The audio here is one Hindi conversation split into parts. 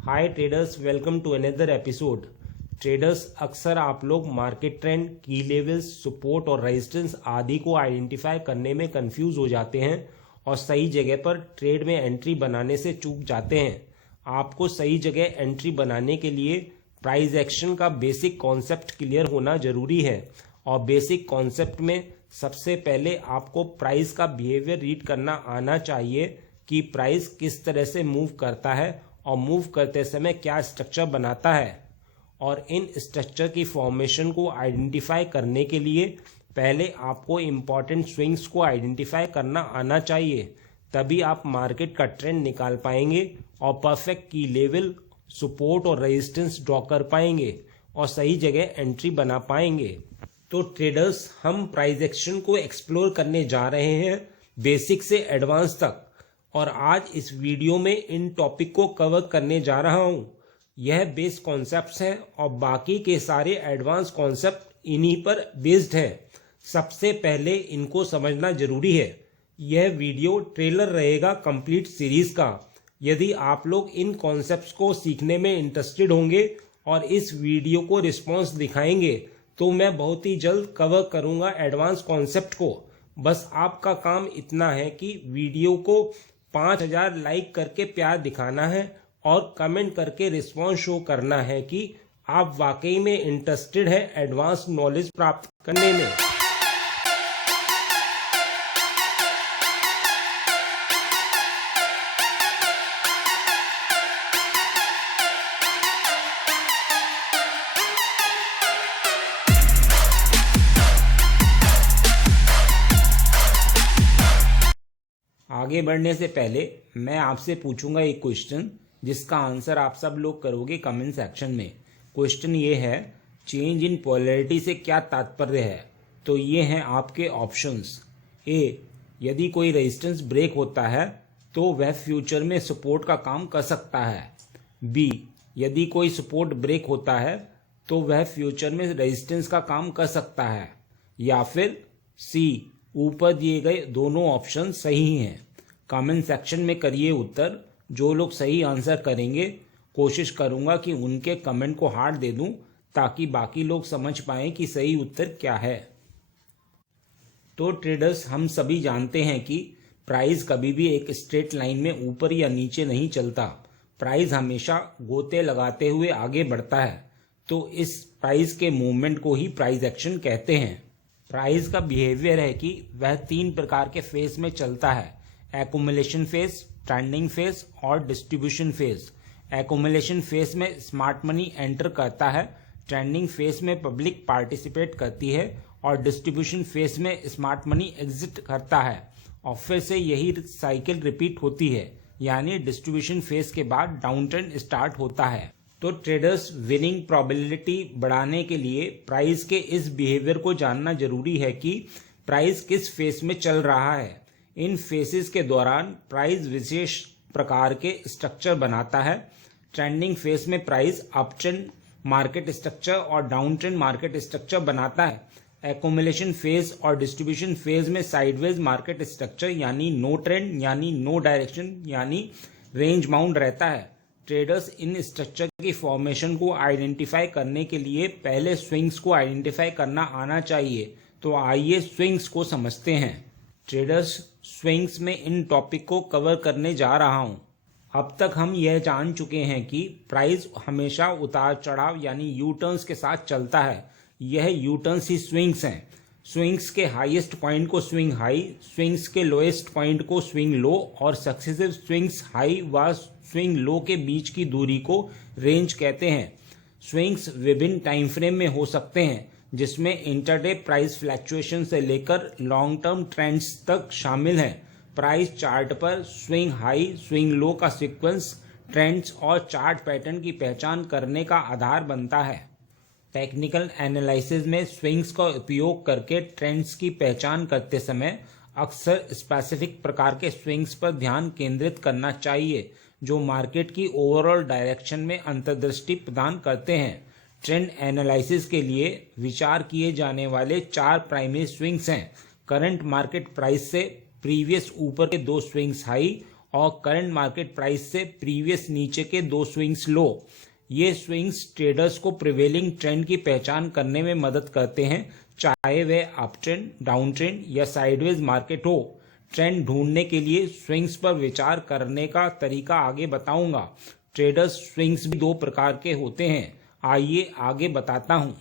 Hi traders, welcome to another episode. Traders, अक्सर आप लोग market trend, key levels, support और रेजिस्टेंस आदि को आइडेंटिफाई करने में कंफ्यूज हो जाते हैं और सही जगह पर ट्रेड में एंट्री बनाने से चूक जाते हैं। आपको सही जगह एंट्री बनाने के लिए प्राइस एक्शन का बेसिक कॉन्सेप्ट क्लियर होना जरूरी है और बेसिक कॉन्सेप्ट में सबसे पहले आपको प्राइस का बिहेवियर रीड करना आना चाहिए कि प्राइस किस तरह से मूव करता है और मूव करते समय क्या स्ट्रक्चर बनाता है। और इन स्ट्रक्चर की फॉर्मेशन को आइडेंटिफाई करने के लिए पहले आपको इम्पॉर्टेंट स्विंग्स को आइडेंटिफाई करना आना चाहिए, तभी आप मार्केट का ट्रेंड निकाल पाएंगे और परफेक्ट की लेवल, सपोर्ट और रेजिस्टेंस ड्रॉ कर पाएंगे और सही जगह एंट्री बना पाएंगे। तो ट्रेडर्स, हम प्राइस एक्शन को एक्सप्लोर करने जा रहे हैं बेसिक से एडवांस तक, और आज इस वीडियो में इन टॉपिक को कवर करने जा रहा हूं। यह बेस कॉन्सेप्ट्स हैं और बाकी के सारे एडवांस कॉन्सेप्ट इन्हीं पर बेस्ड है। सबसे पहले इनको समझना जरूरी है। यह वीडियो ट्रेलर रहेगा कंप्लीट सीरीज का। यदि आप लोग इन कॉन्सेप्ट्स को सीखने में इंटरेस्टेड होंगे और इस वीडियो को रिस्पॉन्स दिखाएंगे तो मैं बहुत ही जल्द कवर करूंगा एडवांस कॉन्सेप्ट को। बस आपका काम इतना है कि वीडियो को 5000 लाइक करके प्यार दिखाना है और कमेंट करके रिस्पॉन्स शो करना है कि आप वाकई में इंटरेस्टेड है एडवांस नॉलेज प्राप्त करने में। आगे बढ़ने से पहले मैं आपसे पूछूंगा एक क्वेश्चन जिसका आंसर आप सब लोग करोगे कमेंट सेक्शन में। क्वेश्चन ये है, चेंज इन पोलैरिटी से क्या तात्पर्य है? तो ये हैं आपके ऑप्शंस। ए, यदि कोई रेजिस्टेंस ब्रेक होता है तो वह फ्यूचर में सपोर्ट का काम कर सकता है। बी, यदि कोई सपोर्ट ब्रेक होता है तो वह फ्यूचर में रेजिस्टेंस का काम कर सकता है। या फिर सी, ऊपर दिए गए दोनों ऑप्शन सही हैं। कमेंट सेक्शन में करिए उत्तर। जो लोग सही आंसर करेंगे कोशिश करूंगा कि उनके कमेंट को हार्ट दे दूं ताकि बाकी लोग समझ पाएं कि सही उत्तर क्या है। तो ट्रेडर्स, हम सभी जानते हैं कि प्राइस कभी भी एक स्ट्रेट लाइन में ऊपर या नीचे नहीं चलता। प्राइस हमेशा गोते लगाते हुए आगे बढ़ता है। तो इस प्राइस के मूवमेंट को ही प्राइस एक्शन कहते हैं। प्राइस का बिहेवियर है कि वह 3 प्रकार के फेज में चलता है: एक्युमुलेशन फेज, ट्रेंडिंग फेज और डिस्ट्रीब्यूशन फेज। एक्युमुलेशन फेज में स्मार्ट मनी एंटर करता है, ट्रेंडिंग फेज में पब्लिक पार्टिसिपेट करती है और डिस्ट्रीब्यूशन फेज में स्मार्ट मनी एग्जिट करता है और फिर से यही साइकिल रिपीट होती है, यानी डिस्ट्रीब्यूशन फेज के बाद डाउन ट्रेंड स्टार्ट होता है। तो ट्रेडर्स, विनिंग प्रोबेबिलिटी बढ़ाने के लिए प्राइस के इस बिहेवियर को जानना जरूरी है कि प्राइस किस फेज में चल रहा है। इन फेसेस के दौरान प्राइस विशेष प्रकार के स्ट्रक्चर बनाता है। ट्रेंडिंग फेज में price up trend market structure और डाउन ट्रेंड मार्केट स्ट्रक्चर बनाता है। एक्युमुलेशन फेज और डिस्ट्रीब्यूशन फेज में साइडवेज मार्केट स्ट्रक्चर यानी नो ट्रेंड यानी नो डायरेक्शन यानी रेंज बाउंड रहता है। ट्रेडर्स, इन स्ट्रक्चर की फॉर्मेशन को आइडेंटिफाई करने के लिए पहले स्विंग्स को आइडेंटिफाई करना आना चाहिए। तो आइए स्विंग्स को समझते हैं। ट्रेडर्स, स्विंग्स में इन टॉपिक को कवर करने जा रहा हूं। अब तक हम यह जान चुके हैं कि प्राइस हमेशा उतार चढ़ाव यानी यू टर्न्स के साथ चलता है। यह यू टर्न्स ही स्विंग्स हैं। स्विंग्स के हाईएस्ट पॉइंट को स्विंग हाई, स्विंग्स के लोएस्ट पॉइंट को स्विंग लो और सक्सेसिव स्विंग्स हाई व स्विंग लो के बीच की दूरी को रेंज कहते हैं। स्विंग्स विभिन्न टाइम फ्रेम में हो सकते हैं, जिसमें इंटरडे प्राइस फ्लैक्चुएशन से लेकर लॉन्ग टर्म ट्रेंड्स तक शामिल हैं। प्राइस चार्ट पर स्विंग हाई, स्विंग लो का सीक्वेंस ट्रेंड्स और चार्ट पैटर्न की पहचान करने का आधार बनता है। टेक्निकल एनालिसिस में स्विंग्स का उपयोग करके ट्रेंड्स की पहचान करते समय अक्सर स्पेसिफिक प्रकार के स्विंग्स पर ध्यान केंद्रित करना चाहिए जो मार्केट की ओवरऑल डायरेक्शन में अंतर्दृष्टि प्रदान करते हैं। ट्रेंड एनालिसिस के लिए विचार किए जाने वाले 4 प्राइमरी स्विंग्स हैं: करंट मार्केट प्राइस से प्रीवियस ऊपर के 2 स्विंग्स हाई और करंट मार्केट प्राइस से प्रीवियस नीचे के 2 स्विंग्स लो। ये स्विंग्स ट्रेडर्स को प्रिवेलिंग ट्रेंड की पहचान करने में मदद करते हैं, चाहे वह अप ट्रेंड, डाउन ट्रेंड या साइडवेज मार्केट हो। ट्रेंड ढूंढने के लिए स्विंग्स पर विचार करने का तरीका आगे बताऊंगा। ट्रेडर्स स्विंग्स भी 2 प्रकार के होते हैं, आइए आगे बताता हूं।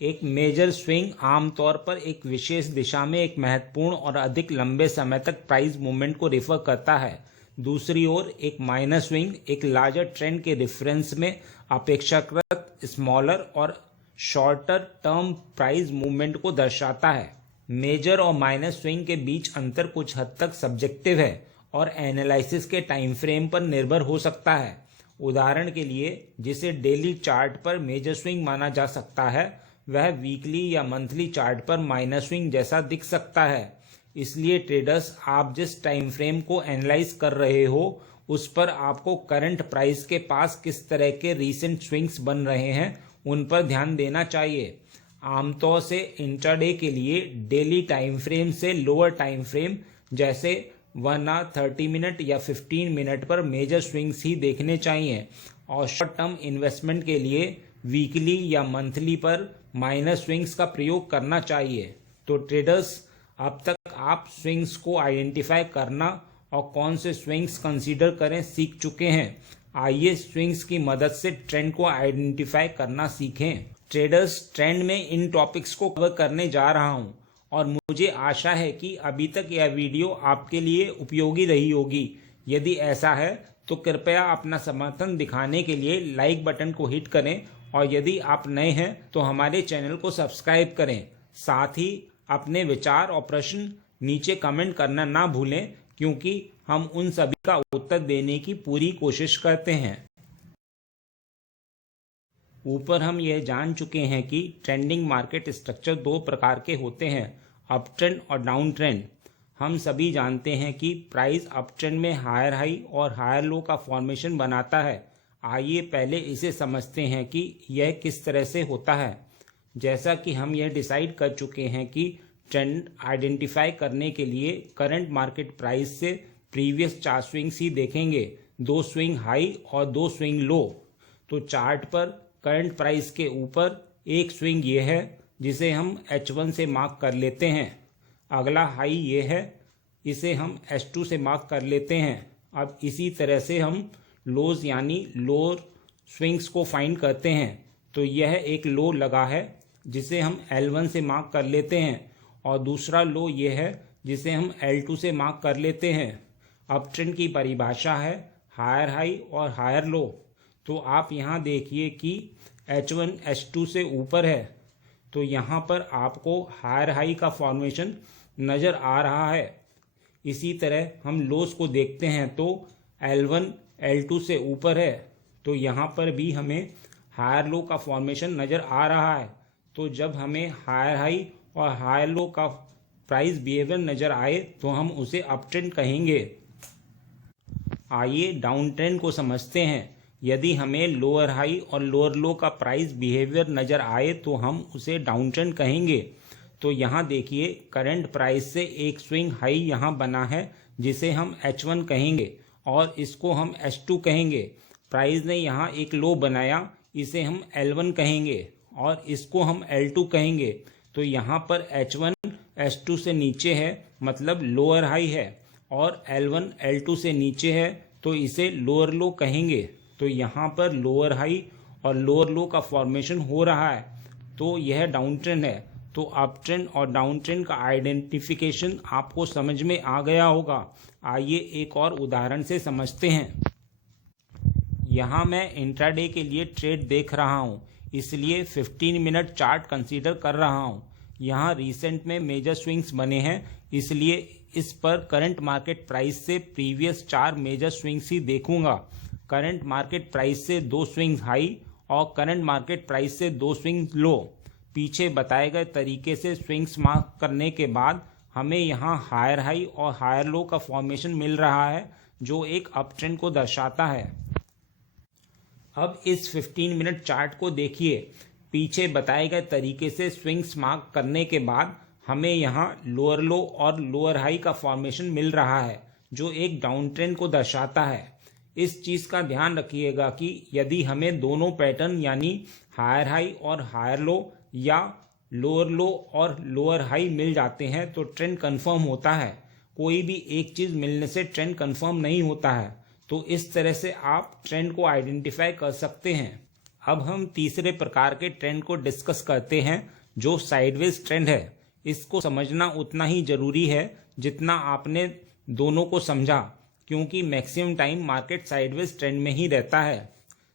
एक मेजर स्विंग आमतौर पर एक विशेष दिशा में एक महत्वपूर्ण और अधिक लंबे समय तक प्राइस मूवमेंट को रेफर करता है। दूसरी ओर एक माइनर स्विंग एक लार्जर ट्रेंड के रेफरेंस में अपेक्षाकृत स्मॉलर और शॉर्टर टर्म प्राइस मूवमेंट को दर्शाता है। मेजर और माइनर स्विंग के बीच अंतर कुछ हद तक सब्जेक्टिव है और एनालिसिस के टाइम फ्रेम पर निर्भर हो सकता है। उदाहरण के लिए, जिसे डेली चार्ट पर मेजर स्विंग माना जा सकता है, वह वीकली या मंथली चार्ट पर माइनर स्विंग जैसा दिख सकता है। इसलिए ट्रेडर्स, आप जिस टाइम फ्रेम को एनालाइज कर रहे हो उस पर आपको करंट प्राइस के पास किस तरह के रीसेंट स्विंग्स बन रहे हैं उन पर ध्यान देना चाहिए। आमतौर से इंट्राडे के लिए डेली टाइम फ्रेम से लोअर टाइम फ्रेम जैसे 1 आवर 30 मिनट या 15 मिनट पर मेजर स्विंग्स ही देखने चाहिए और शॉर्ट टर्म इन्वेस्टमेंट के लिए वीकली या मंथली पर माइनर स्विंग्स का प्रयोग करना चाहिए। तो ट्रेडर्स, अब तक आप स्विंग्स को आइडेंटिफाई करना और कौन से स्विंग्स कंसीडर करें सीख चुके हैं। आइए स्विंग्स की मदद से ट्रेंड को आइडेंटिफाई करना सीखें। ट्रेडर्स, ट्रेंड में इन टॉपिक्स को कवर करने जा रहा हूं और मुझे आशा है कि अभी तक यह वीडियो आपके लिए उपयोगी रही होगी। यदि ऐसा है तो कृपया अपना समर्थन दिखाने के लिए लाइक बटन को हिट करें और यदि आप नए हैं तो हमारे चैनल को सब्सक्राइब करें। साथ ही अपने विचार और प्रश्न नीचे कमेंट करना ना भूलें, क्योंकि हम उन सभी का उत्तर देने की पूरी कोशिश करते हैं। ऊपर हम यह जान चुके हैं कि ट्रेंडिंग मार्केट स्ट्रक्चर 2 प्रकार के होते हैं, अप ट्रेंड और डाउन ट्रेंड। हम सभी जानते हैं कि प्राइस अप ट्रेंड में हायर हाई और हायर लो का फॉर्मेशन बनाता है। आइए पहले इसे समझते हैं कि यह किस तरह से होता है। जैसा कि हम यह डिसाइड कर चुके हैं कि ट्रेंड आइडेंटिफाई करने के लिए करंट मार्केट प्राइस से प्रीवियस 4 स्विंग्स ही देखेंगे, 2 स्विंग हाई और 2 स्विंग लो। तो चार्ट पर करंट प्राइस के ऊपर एक स्विंग ये है जिसे हम H1 से मार्क कर लेते हैं। अगला हाई ये है, इसे हम H2 से मार्क कर लेते हैं। अब इसी तरह से हम लोज यानी लोअर स्विंग्स को फाइंड करते हैं। तो यह एक लो लगा है जिसे हम L1 से मार्क कर लेते हैं और दूसरा लो ये है जिसे हम L2 से मार्क कर लेते हैं। अप ट्रेंड की परिभाषा है हायर हाई और हायर लो। तो आप यहाँ देखिए कि H1 H2 से ऊपर है, तो यहाँ पर आपको हायर हाई का फॉर्मेशन नज़र आ रहा है। इसी तरह हम लोस को देखते हैं तो L1 L2 से ऊपर है, तो यहाँ पर भी हमें हायर लो का फॉर्मेशन नज़र आ रहा है। तो जब हमें हायर हाई और हायर लो का प्राइस बिहेवियर नज़र आए तो हम उसे अप ट्रेंड कहेंगे। आइए डाउन ट्रेंड को समझते हैं। यदि हमें लोअर हाई और लोअर लो का प्राइस बिहेवियर नज़र आए तो हम उसे डाउन ट्रेंड कहेंगे। तो यहाँ देखिए, करंट प्राइस से एक स्विंग हाई यहाँ बना है जिसे हम H1 कहेंगे और इसको हम H2 कहेंगे। प्राइस ने यहाँ एक लो बनाया, इसे हम L1 कहेंगे और इसको हम L2 कहेंगे। तो यहाँ पर H1 H2 से नीचे है, मतलब लोअर हाई है, और L1 L2 से नीचे है तो इसे लोअर लो कहेंगे। तो यहाँ पर लोअर हाई और लोअर लो का फॉर्मेशन हो रहा है, तो यह डाउन ट्रेंड है। तो अप ट्रेंड और डाउन ट्रेंड का आइडेंटिफिकेशन आपको समझ में आ गया होगा। आइए एक और उदाहरण से समझते हैं। यहाँ मैं इंट्राडे के लिए ट्रेड देख रहा हूँ, इसलिए 15 मिनट चार्ट कंसीडर कर रहा हूँ। यहाँ रिसेंट में मेजर स्विंग्स बने हैं, इसलिए इस पर करंट मार्केट प्राइस से प्रीवियस 4 मेजर स्विंग्स ही देखूंगा। करंट मार्केट प्राइस से 2 स्विंग्स हाई और करंट मार्केट प्राइस से 2 स्विंग्स लो। पीछे बताए गए तरीके से स्विंग्स मार्क करने के बाद हमें यहाँ हायर हाई और हायर लो का फॉर्मेशन मिल रहा है, जो एक अप ट्रेंड को दर्शाता है। अब इस 15 मिनट चार्ट को देखिए। पीछे बताए गए तरीके से स्विंग्स मार्क करने के बाद हमें यहाँ लोअर लो और लोअर हाई का फॉर्मेशन मिल रहा है, जो एक डाउन ट्रेंड को दर्शाता है। इस चीज का ध्यान रखिएगा कि यदि हमें दोनों पैटर्न यानी हायर हाई और हायर लो या लोअर लो और लोअर हाई मिल जाते हैं तो ट्रेंड कंफर्म होता है। कोई भी एक चीज मिलने से ट्रेंड कंफर्म नहीं होता है। तो इस तरह से आप ट्रेंड को आइडेंटिफाई कर सकते हैं। अब हम तीसरे प्रकार के ट्रेंड को डिस्कस करते हैं जो साइडवेज ट्रेंड है। इसको समझना उतना ही जरूरी है जितना आपने दोनों को समझा, क्योंकि maximum time market sideways trend में ही रहता है।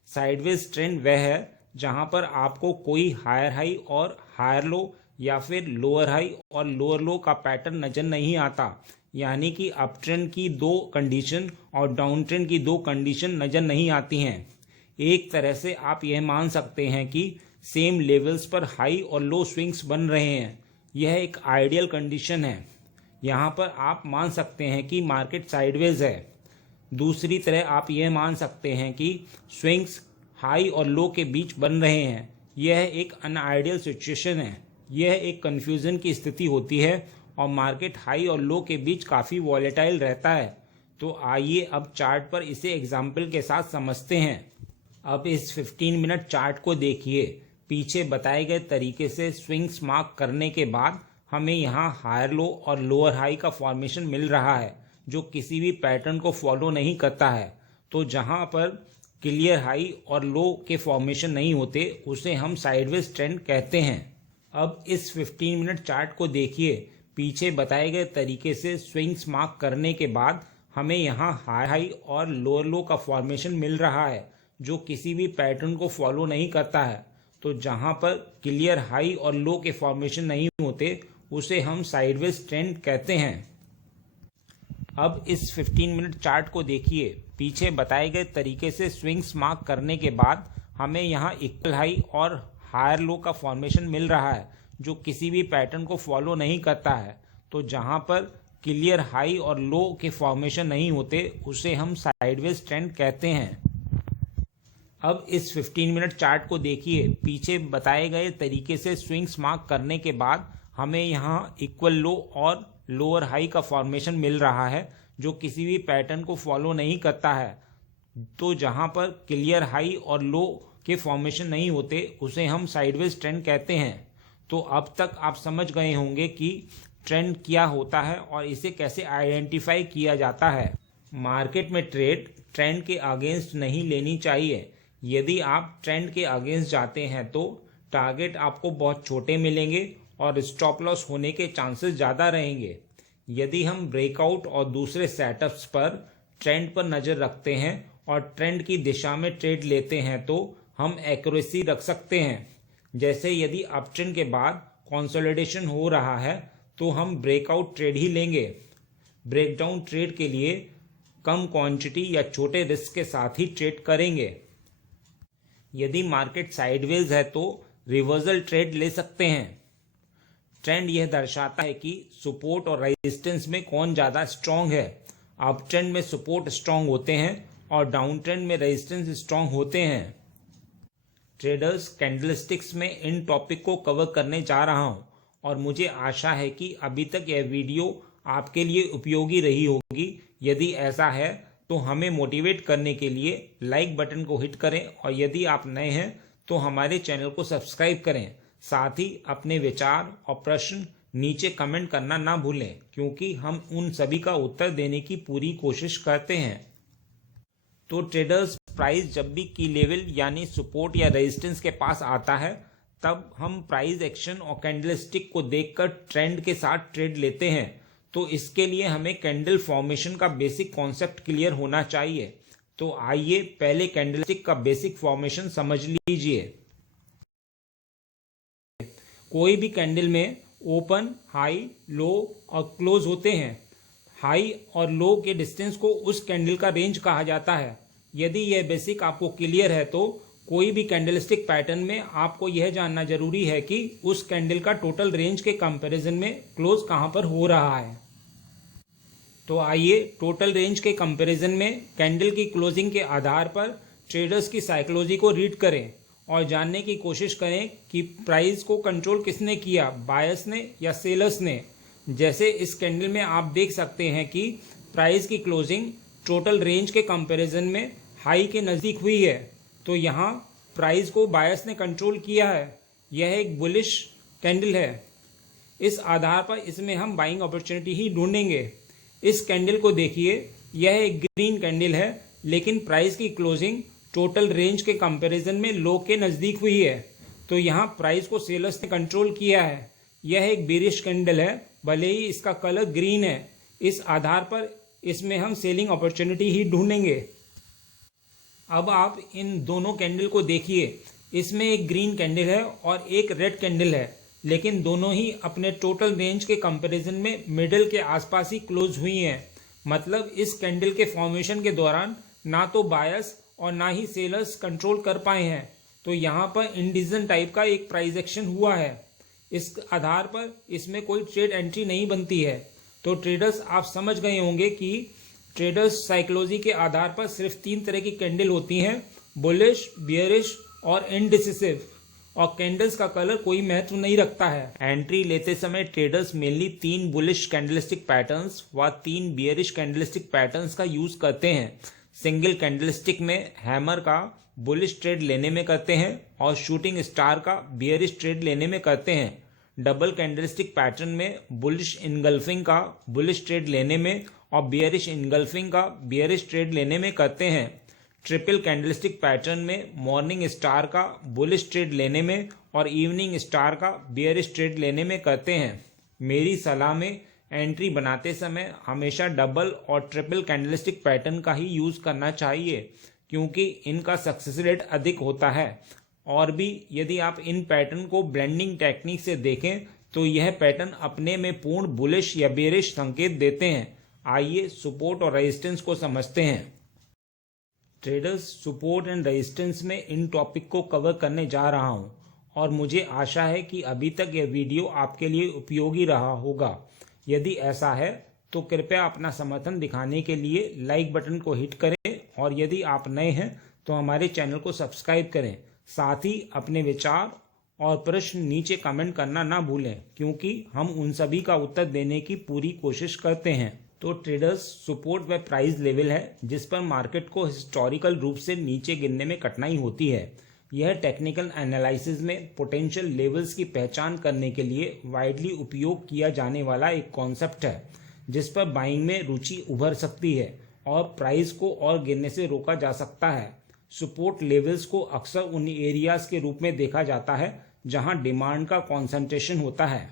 साइडवेज ट्रेंड वह है जहां पर आपको कोई हायर हाई और हायर लो या फिर लोअर हाई और लोअर लो का पैटर्न नजर नहीं आता, यानी कि अप ट्रेंड की दो कंडीशन और डाउन ट्रेंड की दो कंडीशन नजर नहीं आती हैं। एक तरह से आप यह मान सकते हैं कि सेम लेवल्स पर हाई और लो स्विंग्स बन रहे हैं। यह एक आइडियल कंडीशन है। यहाँ पर आप मान सकते हैं कि मार्केट साइडवेज है। दूसरी तरह आप यह मान सकते हैं कि स्विंग्स हाई और लो के बीच बन रहे हैं। यह एक अनआइडियल सिचुएशन है। यह एक कंफ्यूजन की स्थिति होती है और मार्केट हाई और लो के बीच काफ़ी वॉलेटाइल रहता है। तो आइए अब चार्ट पर इसे एग्जाम्पल के साथ समझते हैं। अब इस 15 मिनट चार्ट को देखिए। पीछे बताए गए तरीके से स्विंग्स मार्क करने के बाद हमें यहाँ हायर लो और लोअर हाई का फॉर्मेशन मिल रहा है जो किसी भी पैटर्न को फॉलो नहीं करता है। तो जहाँ पर क्लियर हाई और लो के फॉर्मेशन नहीं होते उसे हम साइडवेज ट्रेंड कहते हैं। अब इस 15 मिनट चार्ट को देखिए। पीछे बताए गए तरीके से स्विंग्स मार्क करने के बाद हमें यहाँ हाई हाई और लोअर लो का फॉर्मेशन मिल रहा है जो किसी भी पैटर्न को फॉलो नहीं करता है। तो जहां पर क्लियर हाई और लो के फॉर्मेशन नहीं होते उसे हम साइडवेज ट्रेंड कहते हैं। अब इस 15 मिनट चार्ट को देखिए। पीछे बताए गए तरीके से स्विंग्स मार्क करने के बाद हमें यहाँ इक्वल हाई और हायर लो का फॉर्मेशन मिल रहा है जो किसी भी पैटर्न को फॉलो नहीं करता है। तो जहां पर क्लियर हाई और लो के फॉर्मेशन नहीं होते उसे हम साइडवेज ट्रेंड कहते हैं। अब इस 15 मिनट चार्ट को देखिए। पीछे बताए गए तरीके से स्विंग्स मार्क करने के बाद हमें यहाँ इक्वल लो और लोअर हाई का फॉर्मेशन मिल रहा है जो किसी भी पैटर्न को फॉलो नहीं करता है। तो जहाँ पर क्लियर हाई और लो के फॉर्मेशन नहीं होते उसे हम साइडवेज ट्रेंड कहते हैं। तो अब तक आप समझ गए होंगे कि ट्रेंड क्या होता है और इसे कैसे आइडेंटिफाई किया जाता है। मार्केट में ट्रेंड के अगेंस्ट नहीं लेनी चाहिए। यदि आप ट्रेंड के अगेंस्ट जाते हैं तो टारगेट आपको बहुत छोटे मिलेंगे और स्टॉप लॉस होने के चांसेस ज़्यादा रहेंगे। यदि हम ब्रेकआउट और दूसरे सेटअप्स पर ट्रेंड पर नज़र रखते हैं और ट्रेंड की दिशा में ट्रेड लेते हैं तो हम एक्यूरेसी रख सकते हैं। जैसे यदि अप ट्रेंड के बाद कंसोलिडेशन हो रहा है तो हम ब्रेकआउट ट्रेड ही लेंगे। ब्रेकडाउन ट्रेड के लिए कम क्वांटिटी या छोटे रिस्क के साथ ही ट्रेड करेंगे। यदि मार्केट साइडवेज है तो रिवर्सल ट्रेड ले सकते हैं। ट्रेंड यह दर्शाता है कि सपोर्ट और रेजिस्टेंस में कौन ज़्यादा स्ट्रांग है। अप ट्रेंड में सपोर्ट स्ट्रांग होते हैं और डाउन ट्रेंड में रेजिस्टेंस स्ट्रांग होते हैं। ट्रेडर्स कैंडलस्टिक्स में इन टॉपिक को कवर करने जा रहा हूं और मुझे आशा है कि अभी तक यह वीडियो आपके लिए उपयोगी रही होगी। यदि ऐसा है तो हमें मोटिवेट करने के लिए लाइक बटन को हिट करें और यदि आप नए हैं तो हमारे चैनल को सब्सक्राइब करें। साथ ही अपने विचार और प्रश्न नीचे कमेंट करना ना भूलें, क्योंकि हम उन सभी का उत्तर देने की पूरी कोशिश करते हैं। तो ट्रेडर्स, प्राइस जब भी की लेवल यानी सपोर्ट या रेजिस्टेंस के पास आता है तब हम प्राइस एक्शन और कैंडलस्टिक को देखकर ट्रेंड के साथ ट्रेड लेते हैं। तो इसके लिए हमें कैंडल फॉर्मेशन का बेसिक कॉन्सेप्ट क्लियर होना चाहिए। तो आइए पहले कैंडलस्टिक का बेसिक फॉर्मेशन समझ लीजिए। कोई भी कैंडल में ओपन, हाई, लो और क्लोज होते हैं। हाई और लो के डिस्टेंस को उस कैंडल का रेंज कहा जाता है। यदि यह बेसिक आपको क्लियर है तो कोई भी कैंडलस्टिक पैटर्न में आपको यह जानना जरूरी है कि उस कैंडल का टोटल रेंज के कंपैरिजन में क्लोज कहां पर हो रहा है। तो आइए टोटल रेंज के कंपैरिजन में कैंडल की क्लोजिंग के आधार पर ट्रेडर्स की साइकोलॉजी को रीड करें और जानने की कोशिश करें कि प्राइस को कंट्रोल किसने किया, बायर्स ने या सेलर्स ने। जैसे इस कैंडल में आप देख सकते हैं कि प्राइस की क्लोजिंग टोटल रेंज के कंपैरिजन में हाई के नज़दीक हुई है, तो यहाँ प्राइस को बायस ने कंट्रोल किया है। यह एक बुलिश कैंडल है। इस आधार पर इसमें हम बाइंग अपॉर्चुनिटी ही ढूंढेंगे। इस कैंडल को देखिए, यह एक ग्रीन कैंडल है, लेकिन प्राइस की क्लोजिंग टोटल रेंज के कंपैरिजन में लो के नज़दीक हुई है, तो यहाँ प्राइस को सेलर्स ने कंट्रोल किया है। यह एक बेरिश कैंडल है, भले ही इसका कलर ग्रीन है। इस आधार पर इसमें हम सेलिंग अपॉर्चुनिटी ही ढूंढेंगे। अब आप इन दोनों कैंडल को देखिए, इसमें एक ग्रीन कैंडल है और एक रेड कैंडल है, लेकिन दोनों ही अपने टोटल रेंज के कंपैरिजन में मिडिल के आसपास ही क्लोज हुई हैं। मतलब इस कैंडल के फॉर्मेशन के दौरान ना तो बायर्स और ना ही सेलर्स कंट्रोल कर पाए हैं, तो यहाँ पर इंडिसीजन टाइप का एक प्राइस एक्शन हुआ है। इस आधार पर इसमें कोई ट्रेड एंट्री नहीं बनती है। तो ट्रेडर्स, आप समझ गए होंगे कि ट्रेडर्स साइकोलॉजी के आधार पर सिर्फ 3 तरह की कैंडल होती हैं, बुलिश, बियरिश और इनडिसिसिव, और कैंडल्स का कलर कोई महत्व नहीं रखता है। एंट्री लेते समय traders mainly 3 bullish candlestick patterns व 3 बियरिश कैंडलस्टिक पैटर्न्स का यूज करते हैं। सिंगल कैंडलस्टिक में हैमर का बुलिश ट्रेड लेने में करते हैं और शूटिंग स्टार का बियरिश ट्रेड लेने में करते हैं। डबल कैंडलस्टिक पैटर्न में बुलिश इनगल्फिंग का बुलिश ट्रेड लेने में और बियरिश इनगल्फिंग का बियरिश ट्रेड लेने में करते हैं। ट्रिपल कैंडलस्टिक पैटर्न में मॉर्निंग स्टार का बुलिश ट्रेड लेने में और इवनिंग स्टार का बियरिश ट्रेड लेने में करते हैं। मेरी सलाह में एंट्री बनाते समय हमेशा डबल और ट्रिपल कैंडलस्टिक पैटर्न का ही यूज करना चाहिए, क्योंकि इनका सक्सेस रेट अधिक होता है। और भी यदि आप इन पैटर्न को ब्लेंडिंग टेक्निक से देखें तो यह पैटर्न अपने में पूर्ण बुलिश या बेरिश संकेत देते हैं। आइए सपोर्ट और रेजिस्टेंस को समझते हैं। ट्रेडर्स, सपोर्ट एंड रेजिस्टेंस में इन टॉपिक को कवर करने जा रहा हूं और मुझे आशा है कि अभी तक यह वीडियो आपके लिए उपयोगी रहा होगा। यदि ऐसा है तो कृपया अपना समर्थन दिखाने के लिए लाइक बटन को हिट करें और यदि आप नए हैं तो हमारे चैनल को सब्सक्राइब करें। साथ ही अपने विचार और प्रश्न नीचे कमेंट करना ना भूलें, क्योंकि हम उन सभी का उत्तर देने की पूरी कोशिश करते हैं। तो ट्रेडर्स, सपोर्ट व प्राइस लेवल है जिस पर मार्केट को हिस्टोरिकल रूप से नीचे गिरने में कठिनाई होती है। यह टेक्निकल एनालिसिस में पोटेंशियल लेवल्स की पहचान करने के लिए वाइडली उपयोग किया जाने वाला एक कॉन्सेप्ट है, जिस पर बाइंग में रुचि उभर सकती है और प्राइस को और गिरने से रोका जा सकता है। सपोर्ट लेवल्स को अक्सर उन एरियाज के रूप में देखा जाता है जहां डिमांड का कॉन्सेंट्रेशन होता है।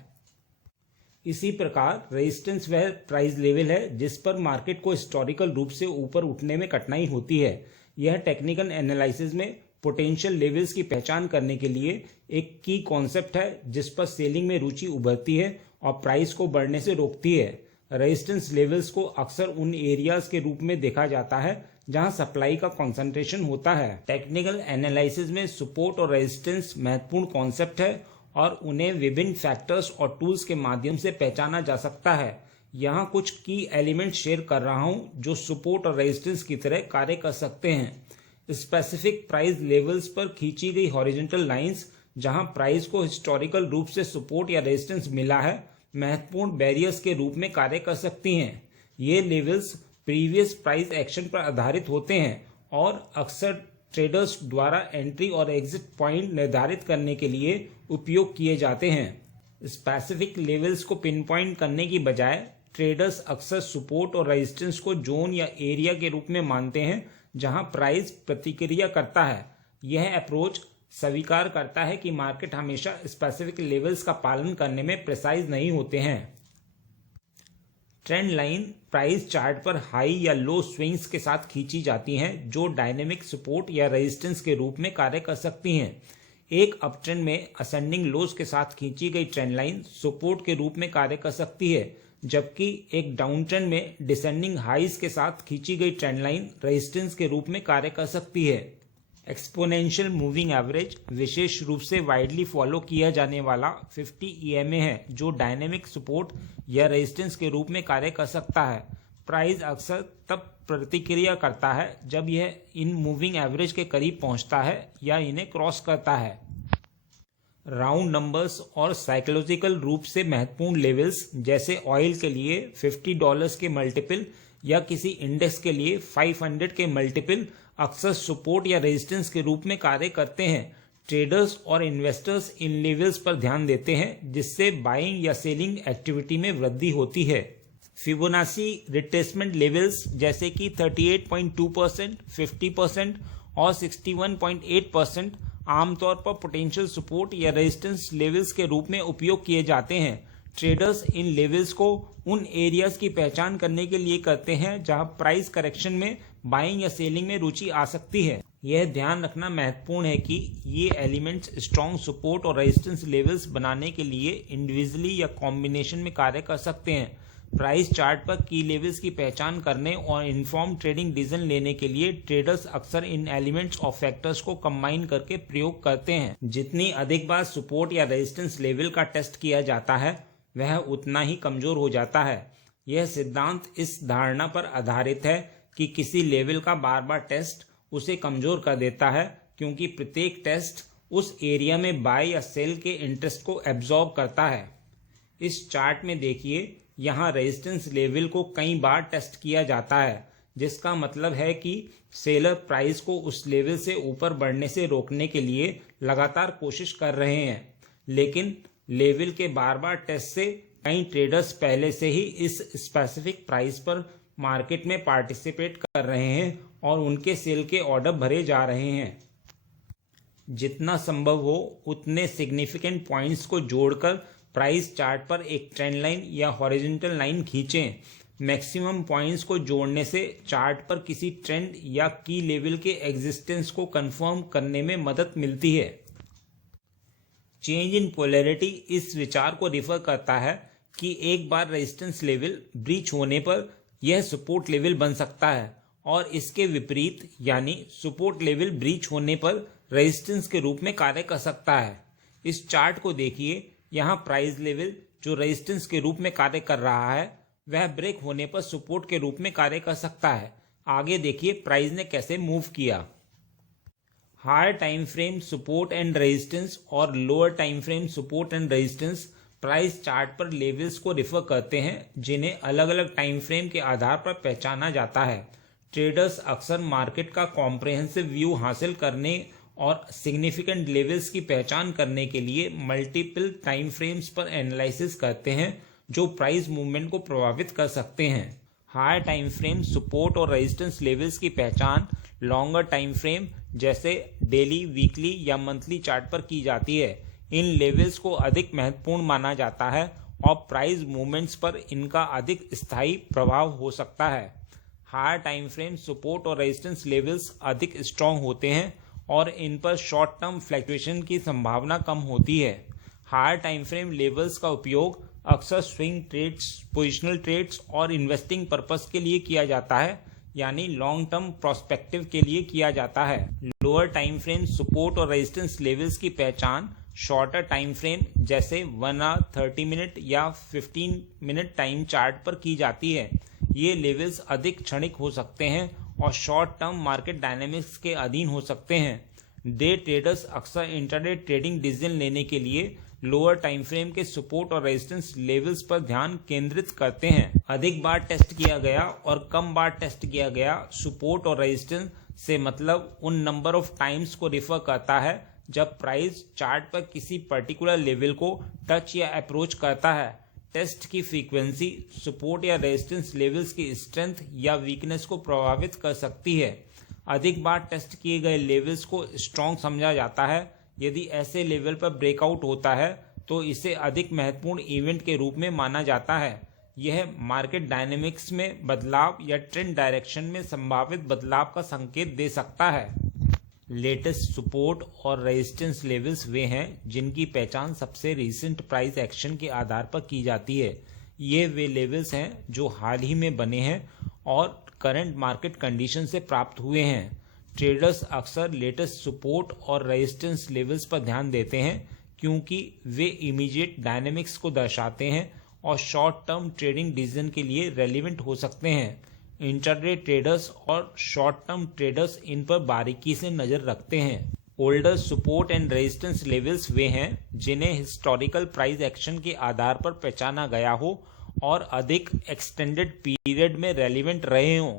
इसी प्रकार रेजिस्टेंस वह प्राइस लेवल है जिस पर मार्केट को हिस्टोरिकल रूप से ऊपर उठने में कठिनाई होती है। यह टेक्निकल एनालिसिस में पोटेंशियल लेवल्स की पहचान करने के लिए एक की कॉन्सेप्ट है जिस पर सेलिंग में रुचि उभरती है और प्राइस को बढ़ने से रोकती है। रेजिस्टेंस लेवल्स को अक्सर उन एरियाज के रूप में देखा जाता है जहां सप्लाई का कंसंट्रेशन होता है। टेक्निकल एनालिसिस में सपोर्ट और रेजिस्टेंस महत्वपूर्ण कॉन्सेप्ट है और उन्हें विभिन्न फैक्टर्स और टूल्स के माध्यम से पहचाना जा सकता है। यहाँ कुछ की एलिमेंट शेयर कर रहा हूँ जो सपोर्ट और रेजिस्टेंस की तरह कार्य कर सकते हैं। स्पेसिफिक प्राइस लेवल्स पर खींची गई हॉरिजॉन्टल लाइंस जहां प्राइस को हिस्टोरिकल रूप से सपोर्ट या रेजिस्टेंस मिला है, महत्वपूर्ण बैरियर्स के रूप में कार्य कर सकती हैं। ये लेवल्स प्रीवियस प्राइस एक्शन पर आधारित होते हैं और अक्सर ट्रेडर्स द्वारा एंट्री और एग्जिट पॉइंट निर्धारित करने के लिए उपयोग किए जाते हैं। स्पेसिफिक लेवल्स को पिन पॉइंट करने की बजाय ट्रेडर्स अक्सर सपोर्ट और रेजिस्टेंस को जोन या एरिया के रूप में मानते हैं जहां प्राइस प्रतिक्रिया करता है। यह अप्रोच स्वीकार करता है कि मार्केट हमेशा स्पेसिफिक लेवल्स का पालन करने में प्रिसाइज नहीं होते हैं। ट्रेंड लाइन प्राइस चार्ट पर हाई या लो स्विंग्स के साथ खींची जाती हैं जो डायनेमिक सपोर्ट या रेजिस्टेंस के रूप में कार्य कर सकती हैं। एक अप ट्रेंड में असेंडिंग लोज के साथ खींची गई ट्रेंड लाइन सपोर्ट के रूप में कार्य कर सकती है, जबकि एक डाउन ट्रेंड में डिसेंडिंग हाइज के साथ खींची गई ट्रेंड लाइन रेजिस्टेंस के रूप में कार्य कर सकती है। एक्सपोनेंशियल मूविंग एवरेज विशेष रूप से वाइडली फॉलो किया जाने वाला 50 EMA है जो डायनेमिक सपोर्ट या रेजिस्टेंस के रूप में कार्य कर सकता है। प्राइस अक्सर तब प्रतिक्रिया करता है जब यह इन मूविंग एवरेज के करीब पहुंचता है या इन्हें क्रॉस करता है। राउंड नंबर्स और साइकोलॉजिकल रूप से महत्वपूर्ण लेवल्स जैसे ऑयल के लिए $50 के मल्टीपल या किसी इंडेक्स के लिए 500 के मल्टीपल अक्सर सपोर्ट या रेजिस्टेंस के रूप में कार्य करते हैं। ट्रेडर्स और इन्वेस्टर्स इन लेवल्स पर ध्यान देते हैं, जिससे बाइंग या सेलिंग एक्टिविटी में वृद्धि होती है। फिबोनाची रिट्रेसमेंट लेवल्स जैसे कि 38.2%, 50% और 61.8% आमतौर पर पोटेंशियल सपोर्ट या रेजिस्टेंस लेवल्स के रूप में उपयोग किए जाते हैं। ट्रेडर्स इन लेवल्स को उन एरियाज की पहचान करने के लिए करते हैं जहां प्राइस करेक्शन में बाइंग या सेलिंग में रुचि आ सकती है। यह ध्यान रखना महत्वपूर्ण है कि ये एलिमेंट्स स्ट्रॉन्ग सपोर्ट और रेजिस्टेंस लेवल्स बनाने के लिए इंडिविजुअली या कॉम्बिनेशन में कार्य कर सकते हैं। प्राइस चार्ट पर की लेवल्स की पहचान करने और इन्फॉर्म ट्रेडिंग डिसीजन लेने के लिए ट्रेडर्स अक्सर इन एलिमेंट्स और फैक्टर्स को कंबाइन करके प्रयोग करते हैं। जितनी अधिक बार सपोर्ट या रेजिस्टेंस लेवल का टेस्ट किया जाता है, वह उतना ही कमजोर हो जाता है। यह सिद्धांत इस धारणा पर आधारित है कि किसी लेवल का बार बार टेस्ट उसे कमजोर कर देता है, क्योंकि प्रत्येक टेस्ट उस एरिया में बाय या सेल के इंटरेस्ट को एब्जॉर्ब करता है। इस चार्ट में देखिए, यहाँ रेजिस्टेंस लेवल को कई बार टेस्ट किया जाता है, जिसका मतलब है कि सेलर प्राइस को उस लेवल से ऊपर बढ़ने से रोकने के लिए लगातार कोशिश कर रहे हैं। लेकिन लेवल के बार बार टेस्ट से कई ट्रेडर्स पहले से ही इस स्पेसिफिक प्राइस पर मार्केट में पार्टिसिपेट कर रहे हैं और उनके सेल के ऑर्डर भरे जा रहे हैं। जितना संभव हो उतने सिग्निफिकेंट पॉइंट्स को जोड़कर प्राइस चार्ट पर एक ट्रेंड लाइन या हॉरिजॉन्टल लाइन खींचें। मैक्सिमम पॉइंट्स को जोड़ने से चार्ट पर किसी ट्रेंड या की लेवल के एग्जिस्टेंस को कंफर्म करने में मदद मिलती है। चेंज इन पोलैरिटी इस विचार को रिफर करता है कि एक बार रेजिस्टेंस लेवल ब्रीच होने पर यह सपोर्ट लेवल बन सकता है, और इसके विपरीत यानी सपोर्ट लेवल ब्रीच होने पर रेजिस्टेंस के रूप में कार्य कर सकता है। इस चार्ट को देखिए, यहाँ प्राइस लेवल जो रेजिस्टेंस के रूप में कार्य कर रहा है, वह ब्रेक होने पर सपोर्ट के रूप में कार्य कर सकता है। आगे देखिए प्राइस ने कैसे मूव किया। Higher time frame support and resistance और lower time frame support and resistance price chart पर लेवल्स को रिफर करते हैं, जिन्हें अलग अलग टाइम फ्रेम के आधार पर पहचाना जाता है। ट्रेडर्स अक्सर मार्केट का कॉम्प्रिहेंसिव व्यू हासिल करने और सिग्निफिकेंट लेवल्स की पहचान करने के लिए मल्टीपल टाइम फ्रेम्स पर एनालिसिस करते हैं, जो प्राइस मूवमेंट को प्रभावित कर सकते हैं। हायर टाइम फ्रेम सपोर्ट और रेजिस्टेंस लेवल्स की पहचान लॉन्गर टाइम फ्रेम जैसे डेली, वीकली या मंथली चार्ट पर की जाती है। इन लेवल्स को अधिक महत्वपूर्ण माना जाता है और प्राइस मूवमेंट्स पर इनका अधिक स्थायी प्रभाव हो सकता है। हायर टाइम फ्रेम सपोर्ट और रेजिस्टेंस लेवल्स अधिक स्ट्रॉन्ग होते हैं और इन पर शॉर्ट टर्म फ्लक्चुएशन की संभावना कम होती है। हायर टाइम फ्रेम लेवल्स का उपयोग अक्सर स्विंग ट्रेड्स, पोजिशनल ट्रेड्स और इन्वेस्टिंग पर्पस के लिए किया जाता है, यानी लॉन्ग टर्म प्रोस्पेक्टिव के लिए किया जाता है। लोअर टाइम फ्रेम सपोर्ट और रेजिस्टेंस लेवल्स की पहचान शॉर्टर टाइम फ्रेम जैसे 1 आवर, 30 मिनट या 15 मिनट टाइम चार्ट पर की जाती है। ये लेवल्स अधिक क्षणिक हो सकते हैं और शॉर्ट टर्म मार्केट डायनेमिक्स के अधीन हो सकते हैं। डे ट्रेडर्स अक्सर इंटरडे ट्रेडिंग डिसीजन लेने के लिए लोअर टाइम फ्रेम के सपोर्ट और रेजिस्टेंस लेवल्स पर ध्यान केंद्रित करते हैं। अधिक बार टेस्ट किया गया और कम बार टेस्ट किया गया सपोर्ट और रेजिस्टेंस से मतलब उन नंबर ऑफ टाइम्स को रिफर करता है जब प्राइस चार्ट पर किसी पर्टिकुलर लेवल को टच या अप्रोच करता है। टेस्ट की फ्रीक्वेंसी सपोर्ट या रेजिस्टेंस लेवल्स की स्ट्रेंथ या वीकनेस को प्रभावित कर सकती है। अधिक बार टेस्ट किए गए लेवल्स को स्ट्रॉन्ग समझा जाता है। यदि ऐसे लेवल पर ब्रेकआउट होता है तो इसे अधिक महत्वपूर्ण इवेंट के रूप में माना जाता है। यह मार्केट डायनेमिक्स में बदलाव या ट्रेंड डायरेक्शन में संभावित बदलाव का संकेत दे सकता है। लेटेस्ट सपोर्ट और रेजिस्टेंस लेवल्स वे हैं जिनकी पहचान सबसे रीसेंट प्राइस एक्शन के आधार पर की जाती है। ये वे लेवल्स हैं जो हाल ही में बने हैं और करंट मार्केट कंडीशन से प्राप्त हुए हैं। ट्रेडर्स अक्सर लेटेस्ट सपोर्ट और रेजिस्टेंस लेवल्स पर ध्यान देते हैं क्योंकि वे इमीडिएट डायनेमिक्स को दर्शाते हैं और शॉर्ट टर्म ट्रेडिंग डिसीजन के लिए रेलिवेंट हो सकते हैं। इंटरडे ट्रेडर्स और शॉर्ट टर्म ट्रेडर्स इन पर बारीकी से नजर रखते हैं। Older support and resistance levels वे हैं जिन्हें हिस्टोरिकल प्राइस एक्शन के आधार पर पहचाना गया हो और अधिक एक्सटेंडेड पीरियड में रेलिवेंट रहे हों।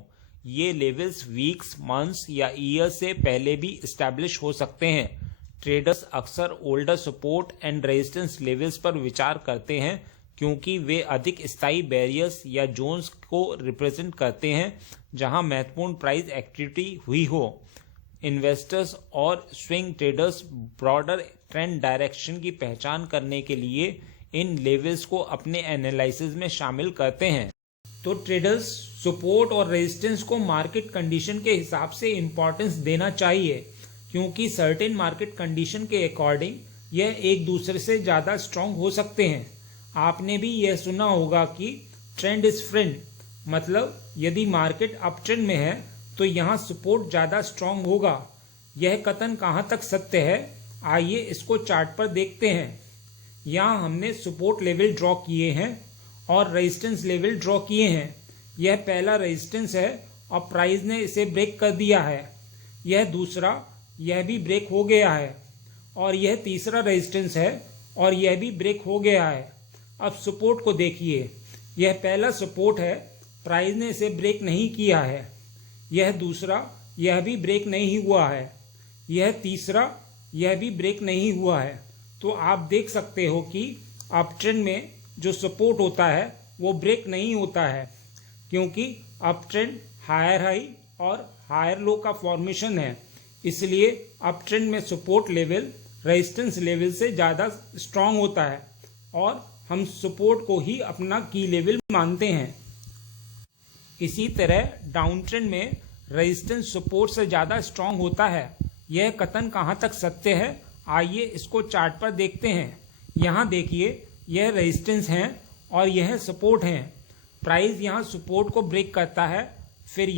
ये लेवल्स वीक्स, मंथ्स या ईयर्स से पहले भी इस्टेब्लिश हो सकते हैं। ट्रेडर्स अक्सर older support and resistance levels पर विचार करते हैं क्योंकि वे अधिक स्थायी बैरियर्स या जोन्स को रिप्रेजेंट करते हैं जहां महत्वपूर्ण प्राइस एक्टिविटी हुई हो। इन्वेस्टर्स और swing traders broader trend direction की पहचान करने के लिए इन लेवल्स को अपने एनालिसिस में शामिल करते हैं। तो ट्रेडर्स सपोर्ट और रेजिस्टेंस को मार्केट कंडीशन के हिसाब से इम्पोर्टेंस देना चाहिए क्योंकि सर्टेन मार्केट कंडीशन के अकॉर्डिंग यह एक दूसरे से ज़्यादा स्ट्रांग हो सकते हैं। आपने भी यह सुना होगा कि ट्रेंड इज फ्रेंड, मतलब यदि मार्केट अप ट्रेंड में है तो यहाँ सपोर्ट ज़्यादा स्ट्रांग होगा। यह कथन कहाँ तक सत्य है, आइए इसको चार्ट पर देखते हैं। यहाँ हमने सपोर्ट लेवल ड्रॉ किए हैं और रेजिस्टेंस लेवल ड्रॉ किए हैं। यह पहला रेजिस्टेंस है और प्राइस ने इसे ब्रेक कर दिया है। यह दूसरा, यह भी ब्रेक हो गया है और यह तीसरा रेजिस्टेंस है और यह भी ब्रेक हो गया है। अब सपोर्ट को देखिए, यह पहला सपोर्ट है, प्राइस ने इसे ब्रेक नहीं किया है। यह दूसरा, यह भी ब्रेक नहीं हुआ है। यह तीसरा, यह भी ब्रेक नहीं हुआ है। तो आप देख सकते हो कि अप ट्रेंड में जो सपोर्ट होता है वो ब्रेक नहीं होता है क्योंकि अप ट्रेंड हायर हाई और हायर लो का फॉर्मेशन है। इसलिए अप ट्रेंड में सपोर्ट लेवल रेजिस्टेंस लेवल से ज़्यादा स्ट्रांग होता है और हम सपोर्ट को ही अपना की लेवल मानते हैं। इसी तरह डाउन ट्रेंड में रेजिस्टेंस सपोर्ट से ज़्यादा स्ट्रांग होता है। यह कथन कहाँ तक सत्य है, आइए इसको चार्ट पर देखते हैं। यहाँ देखिए, यह रेजिस्टेंस हैं और यह सपोर्ट हैं। प्राइस यहाँ सपोर्ट को ब्रेक करता है, फिर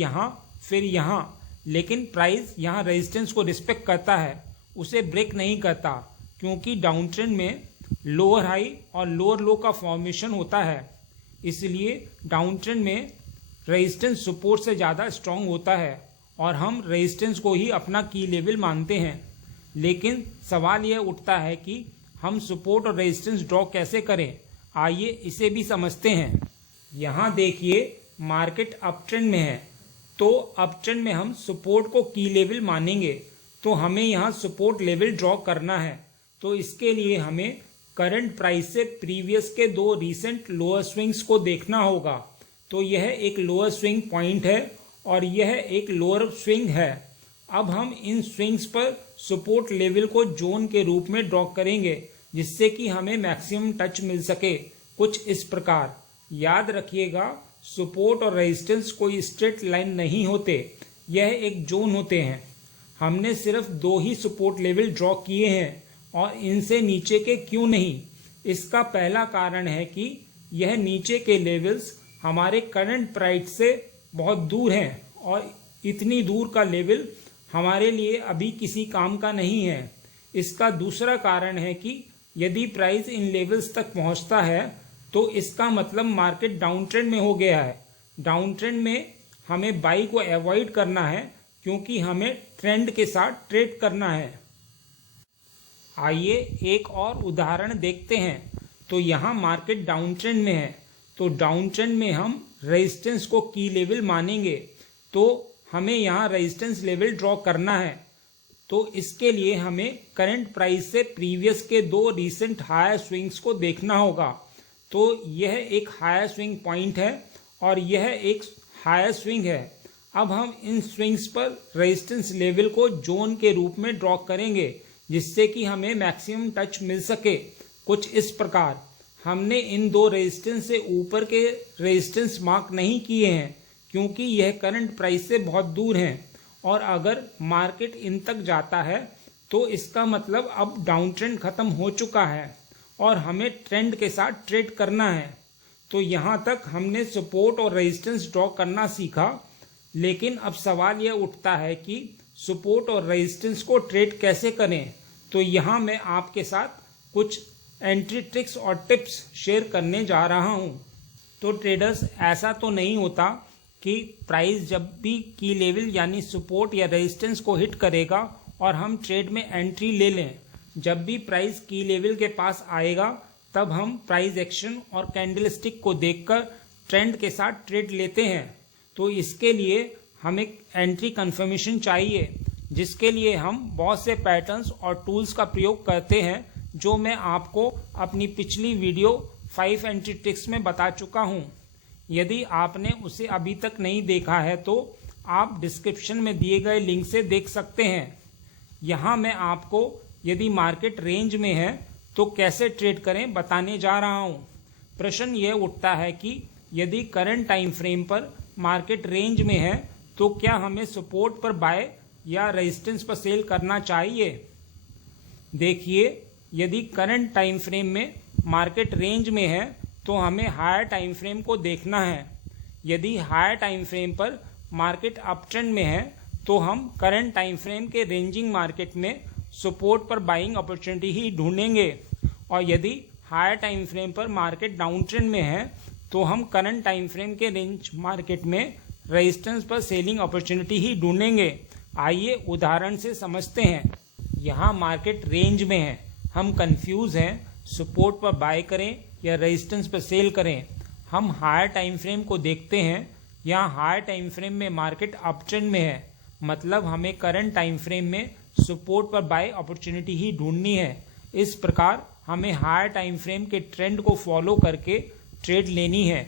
यहाँ, लेकिन प्राइस यहाँ रेजिस्टेंस को रिस्पेक्ट करता है, उसे ब्रेक नहीं करता क्योंकि डाउन ट्रेंड में लोअर हाई और लोअर लो का फॉर्मेशन होता है। इसलिए डाउन ट्रेंड में रेजिस्टेंस सपोर्ट से ज़्यादा स्ट्रांग होता है और हम रेजिस्टेंस को ही अपना की लेवल मानते हैं। लेकिन सवाल यह उठता है कि हम सपोर्ट और रेजिस्टेंस ड्रॉ कैसे करें, आइए इसे भी समझते हैं। यहाँ देखिए, मार्केट अप ट्रेंड में है तो अप ट्रेंड में हम सपोर्ट को की लेवल मानेंगे, तो हमें यहाँ सपोर्ट लेवल ड्रॉ करना है। तो इसके लिए हमें करंट प्राइस से प्रीवियस के दो रीसेंट लोअर स्विंग्स को देखना होगा। तो यह एक लोअर स्विंग पॉइंट है और यह एक लोअर स्विंग है। अब हम इन स्विंग्स पर सपोर्ट लेवल को जोन के रूप में ड्रॉ करेंगे जिससे कि हमें मैक्सिमम टच मिल सके, कुछ इस प्रकार। याद रखिएगा, सपोर्ट और रेजिस्टेंस कोई स्ट्रेट लाइन नहीं होते, यह एक जोन होते हैं। हमने सिर्फ दो ही सपोर्ट लेवल ड्रॉ किए हैं और इनसे नीचे के क्यों नहीं। इसका पहला कारण है कि यह नीचे के लेवल्स हमारे करंट प्राइस से बहुत दूर हैं और इतनी दूर का लेवल हमारे लिए अभी किसी काम का नहीं है। इसका दूसरा कारण है कि यदि प्राइस इन लेवल्स तक पहुंचता है तो इसका मतलब मार्केट डाउन ट्रेंड में हो गया है। डाउन ट्रेंड में हमें बाई को अवॉइड करना है क्योंकि हमें ट्रेंड के साथ ट्रेड करना है। आइए एक और उदाहरण देखते हैं। तो यहाँ मार्केट डाउन ट्रेंड में है, तो डाउन ट्रेंड में हम रेजिस्टेंस को की लेवल मानेंगे, तो हमें यहाँ रेजिस्टेंस लेवल ड्रॉ करना है। तो इसके लिए हमें करंट प्राइस से प्रीवियस के दो रीसेंट हायर स्विंग्स को देखना होगा। तो यह एक हायर स्विंग पॉइंट है और यह एक हायर स्विंग है। अब हम इन स्विंग्स पर रेजिस्टेंस लेवल को जोन के रूप में ड्रॉ करेंगे जिससे कि हमें मैक्सिमम टच मिल सके, कुछ इस प्रकार। हमने इन दो रेजिस्टेंस से ऊपर के रेजिस्टेंस मार्क नहीं किए हैं क्योंकि यह करंट प्राइस से बहुत दूर हैं और अगर मार्केट इन तक जाता है तो इसका मतलब अब डाउन ट्रेंड खत्म हो चुका है और हमें ट्रेंड के साथ ट्रेड करना है। तो यहाँ तक हमने सपोर्ट और रेजिस्टेंस ड्रॉ करना सीखा, लेकिन अब सवाल यह उठता है कि सपोर्ट और रेजिस्टेंस को ट्रेड कैसे करें। तो यहाँ मैं आपके साथ कुछ एंट्री ट्रिक्स और टिप्स शेयर करने जा रहा हूँ। तो ट्रेडर्स, ऐसा तो नहीं होता कि प्राइस जब भी की लेवल यानी सपोर्ट या रेजिस्टेंस को हिट करेगा और हम ट्रेड में एंट्री ले लें। जब भी प्राइस की लेवल के पास आएगा तब हम प्राइस एक्शन और कैंडलस्टिक को देखकर ट्रेंड के साथ ट्रेड लेते हैं। तो इसके लिए हमें एंट्री कंफर्मेशन चाहिए, जिसके लिए हम बहुत से पैटर्न्स और टूल्स का प्रयोग करते हैं, जो मैं आपको अपनी पिछली वीडियो 5 एंट्री ट्रिक्स में बता चुका हूं। यदि आपने उसे अभी तक नहीं देखा है तो आप डिस्क्रिप्शन में दिए गए लिंक से देख सकते हैं। यहाँ मैं आपको यदि मार्केट रेंज में है तो कैसे ट्रेड करें बताने जा रहा हूँ। प्रश्न यह उठता है कि यदि करंट टाइम फ्रेम पर मार्केट रेंज में है तो क्या हमें सपोर्ट पर बाय या रेजिस्टेंस पर सेल करना चाहिए। देखिए, यदि करंट टाइम फ्रेम में मार्केट रेंज में है तो हमें हायर टाइम फ्रेम को देखना है। यदि हायर टाइम फ्रेम पर मार्केट अप ट्रेंड में है तो हम करंट टाइम फ्रेम के रेंजिंग मार्केट में सपोर्ट पर बाइंग अपॉर्चुनिटी ही ढूंढेंगे, और यदि हायर टाइम फ्रेम पर मार्केट डाउन ट्रेंड में है तो हम करंट टाइम फ्रेम के रेंज मार्केट में रेजिस्टेंस पर सेलिंग अपॉर्चुनिटी ही ढूंढेंगे। आइए उदाहरण से समझते हैं। यहाँ मार्केट रेंज में है, हम कंफ्यूज हैं सपोर्ट पर बाय करें या रेजिस्टेंस पर सेल करें। हम हायर टाइम फ्रेम को देखते हैं। यहाँ हायर टाइम फ्रेम में मार्केट अप ट्रेंड में है, मतलब हमें करंट टाइम फ्रेम में सपोर्ट पर बाय अपॉर्चुनिटी ही ढूंढनी है। इस प्रकार हमें हायर टाइम फ्रेम के ट्रेंड को फॉलो करके ट्रेड लेनी है।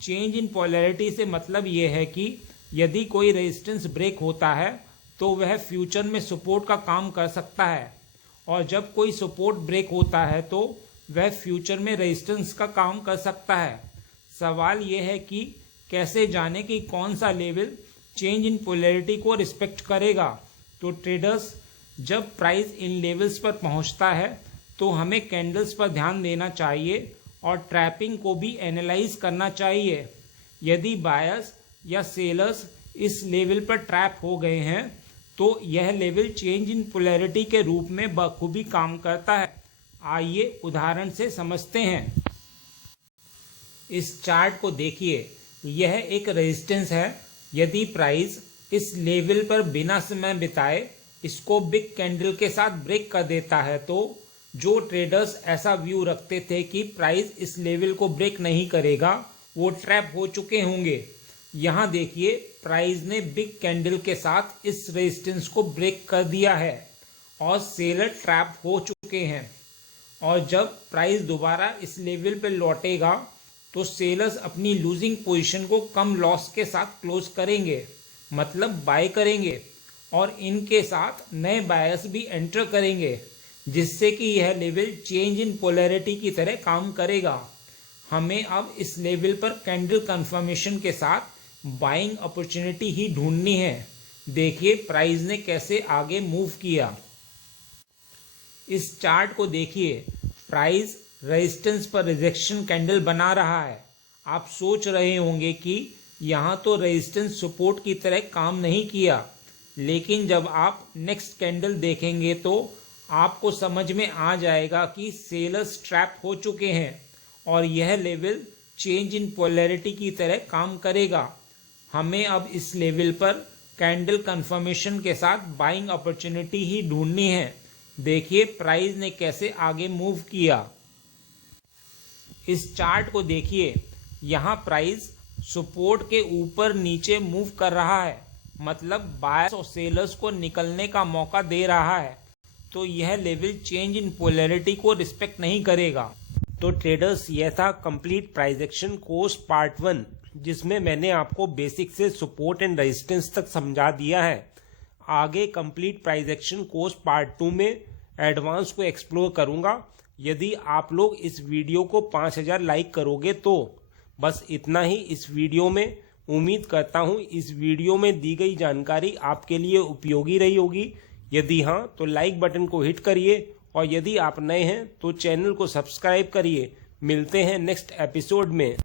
चेंज इन पोलैरिटी से मतलब यह है कि यदि कोई रेजिस्टेंस ब्रेक होता है तो वह फ्यूचर में सपोर्ट का काम कर सकता है, और जब कोई सपोर्ट ब्रेक होता है तो वह फ्यूचर में रेजिस्टेंस का काम कर सकता है। सवाल यह है कि कैसे जाने कि कौन सा लेवल चेंज इन पोलैरिटी को रिस्पेक्ट करेगा। तो ट्रेडर्स, जब प्राइस इन लेवल्स पर पहुंचता है तो हमें कैंडल्स पर ध्यान देना चाहिए और ट्रैपिंग को भी एनालाइज करना चाहिए। यदि बायर्स या सेलर्स इस लेवल पर ट्रैप हो गए हैं तो यह लेवल चेंज इन पोलैरिटी के रूप में बखूबी काम करता है। आइए उदाहरण से समझते हैं। इस चार्ट को देखिए, यह एक रेजिस्टेंस है। यदि प्राइस इस लेवल पर बिना समय बिताए इसको बिग कैंडल के साथ ब्रेक कर देता है तो जो ट्रेडर्स ऐसा व्यू रखते थे कि प्राइस इस लेवल को ब्रेक नहीं करेगा, वो ट्रैप हो चुके होंगे। यहाँ देखिए, प्राइस ने बिग कैंडल के साथ इस रेजिस्टेंस को ब्रेक कर दिया है और सेलर ट्रैप हो चुके हैं। और जब प्राइस दोबारा इस लेवल पर लौटेगा तो सेलर्स अपनी लूजिंग पोजीशन को कम लॉस के साथ क्लोज करेंगे, मतलब बाय करेंगे, और इनके साथ नए बायर्स भी एंटर करेंगे, जिससे कि यह लेवल चेंज इन पोलैरिटी की तरह काम करेगा। हमें अब इस लेवल पर कैंडल कंफर्मेशन के साथ बाइंग अपॉर्चुनिटी ही ढूंढनी है। देखिए प्राइस ने कैसे आगे मूव किया। इस चार्ट को देखिए, प्राइस रेजिस्टेंस पर रिजेक्शन कैंडल बना रहा है। आप सोच रहे होंगे कि यहाँ तो रेजिस्टेंस सपोर्ट की तरह काम नहीं किया, लेकिन जब आप नेक्स्ट कैंडल देखेंगे तो आपको समझ में आ जाएगा कि सेलर्स ट्रैप हो चुके हैं और यह लेवल चेंज इन पोलैरिटी की तरह काम करेगा। हमें अब इस लेवल पर कैंडल कंफर्मेशन के साथ बाइंग अपॉर्चुनिटी ही ढूंढनी है। देखिए प्राइस ने कैसे आगे मूव किया। इस चार्ट को देखिए, यहाँ प्राइस सपोर्ट के ऊपर नीचे मूव कर रहा है, मतलब बायर्स और सेलर्स को निकलने का मौका दे रहा है। तो यह लेवल चेंज इन पोलैरिटी को रिस्पेक्ट नहीं करेगा। तो ट्रेडर्स, यह था complete price action course part 1, जिसमें मैंने आपको बेसिक से सपोर्ट एंड रेजिस्टेंस तक समझा दिया है। आगे complete price action course part 2 में एडवांस को एक्सप्लोर करूंगा। यदि आप लोग इस वीडियो को 5000 लाइक करोगे तो बस इतना ही इस वीडियो में। उम्मीद करता हूं इस वीडियो में दी गई जानकारी आपके लिए उपयोगी रही होगी। यदि हाँ तो लाइक बटन को हिट करिए, और यदि आप नए हैं तो चैनल को सब्सक्राइब करिए। मिलते हैं नेक्स्ट एपिसोड में।